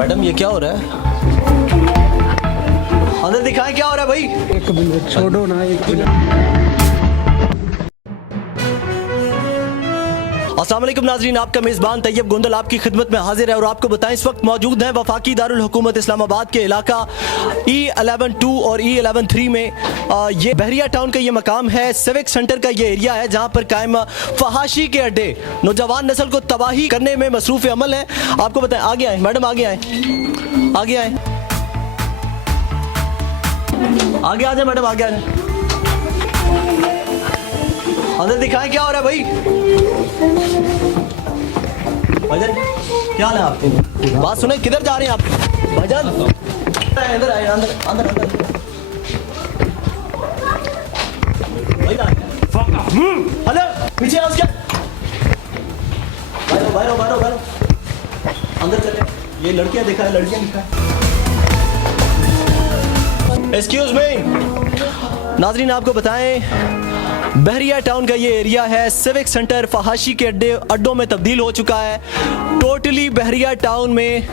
Madam ये क्या हो रहा है? अंदर दिखाएं क्या हो रहा है भाई। एक मिनट छोड़ो ना, एक मिनट। अस्सलाम वालेकुम नाज़रीन, आपका मेज़बान तैयब गोंदल आपकी खिदमत में हाजिर है और आपको बताएं इस वक्त मौजूद हैं वफाकी दारुल हुकूमत इस्लामाबाद के इलाका E11-2 और E11-3 में। ये बहरिया टाउन का ये मकाम है, सिविक सेंटर का ये एरिया है जहाँ पर कायम फहाशी के अड्डे नौजवान नस्ल को तबाही करने में मसरूफ़ अमल है। आपको बताएं, आगे आए मैडम, आगे आए, आगे आए, आगे आ जाए मैडम, आगे आ जाए। अंदर दिखाएं क्या हो रहा है भाई। भाईजान क्या हाल है आपके? बात सुने, किधर जा रहे हैं आप भाईजान? अंदर आए, अंदर अंदर अंदर। हेलो, पीछे आओ क्या? बाहर बाहर बाहर बाहर अंदर चले। ये लड़कियां दिखा है, लड़कियां दिखा है। एक्सक्यूज मी नाजरीन, आपको बताएं बहरिया टाउन का ये एरिया है, सिविक सेंटर फहाशी के अड्डों में तब्दील हो चुका है। टोटली बहरिया टाउन में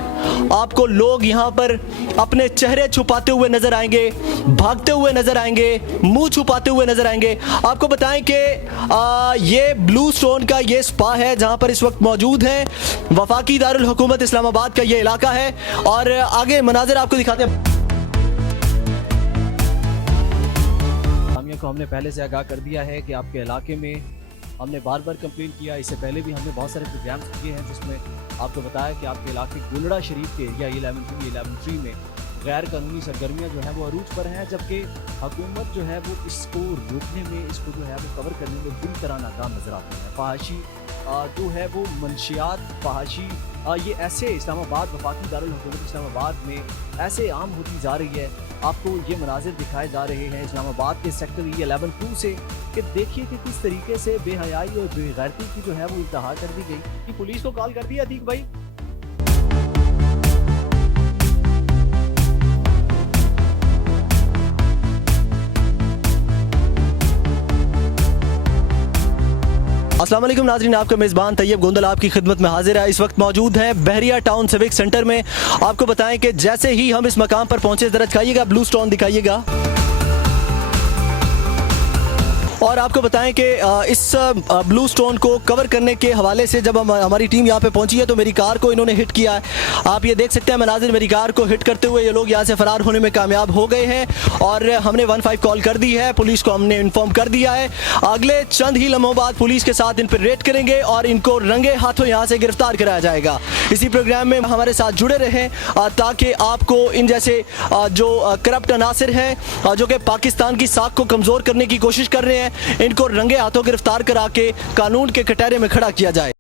आपको लोग यहाँ पर अपने चेहरे छुपाते हुए नजर आएंगे, भागते हुए नजर आएंगे, मुंह छुपाते हुए नजर आएंगे। आपको बताएं कि ये ब्लू स्टोन का ये स्पा है जहाँ पर इस वक्त मौजूद है वफाकी दारुल हुकूमत इस्लामाबाद का ये इलाका है। और आगे मनाजिर आपको दिखाते हैं। को हमने पहले से आगाह कर दिया है कि आपके इलाके में हमने बार बार कंप्लेन किया। इससे पहले भी हमने बहुत सारे प्रोग्राम्स किए हैं जिसमें आपको बताया कि आपके इलाके गोलड़ा शरीफ के एरिया 11-3 में गैर कानूनी सरगर्मियाँ जो है वो अरूज पर हैं, जबकि हुकूमत जो है वो इसको रोकने में, इसको जो है वो कवर करने में बुरी तरह नाकाम नजर आती है। फहाशी जो है वो मंशियात फहाशी ये ऐसे इस्लामाबाद वफाकी दारुल हुकूमत इस्लामाबाद में ऐसे आम होती जा रही है। आपको ये मनाजिर दिखाए जा रहे हैं इस्लामाबाद के सेक्टर E11-2 से कि देखिए कि किस तरीके से बेहयाई और बेगैरती की जो है वो इंतहा कर दी गई। कि पुलिस को कॉल कर दिया अतीक भाई। अस्सलाम वालेकुम नाज़रीन, आपका मेज़बान तैयब गोंदल आपकी खिदमत में हाजिर है। इस वक्त मौजूद है बहरिया टाउन सिविक सेंटर में। आपको बताएं कि जैसे ही हम इस मकाम पर पहुंचे, जरा दिखाइएगा ब्लू स्टोन दिखाइएगा। और आपको बताएं कि इस ब्लू स्टोन को कवर करने के हवाले से जब हमारी टीम यहाँ पे पहुंची है तो मेरी कार को इन्होंने हिट किया है। आप ये देख सकते हैं मनाजिर, मेरी कार को हिट करते हुए ये लोग यहाँ से फरार होने में कामयाब हो गए हैं और हमने 15 कॉल कर दी है, पुलिस को हमने इन्फॉर्म कर दिया है। अगले चंद ही लम्हों बाद पुलिस के साथ इन पर रेड करेंगे और इनको रंगे हाथों यहाँ से गिरफ्तार कराया जाएगा। इसी प्रोग्राम में हमारे साथ जुड़े रहें ताकि आपको इन जैसे जो करप्ट अनासिर हैं जो कि पाकिस्तान की साख को कमज़ोर करने की कोशिश कर रहे हैं, इनको रंगे हाथों गिरफ्तार करा के कानून के कटहरे में खड़ा किया जाए।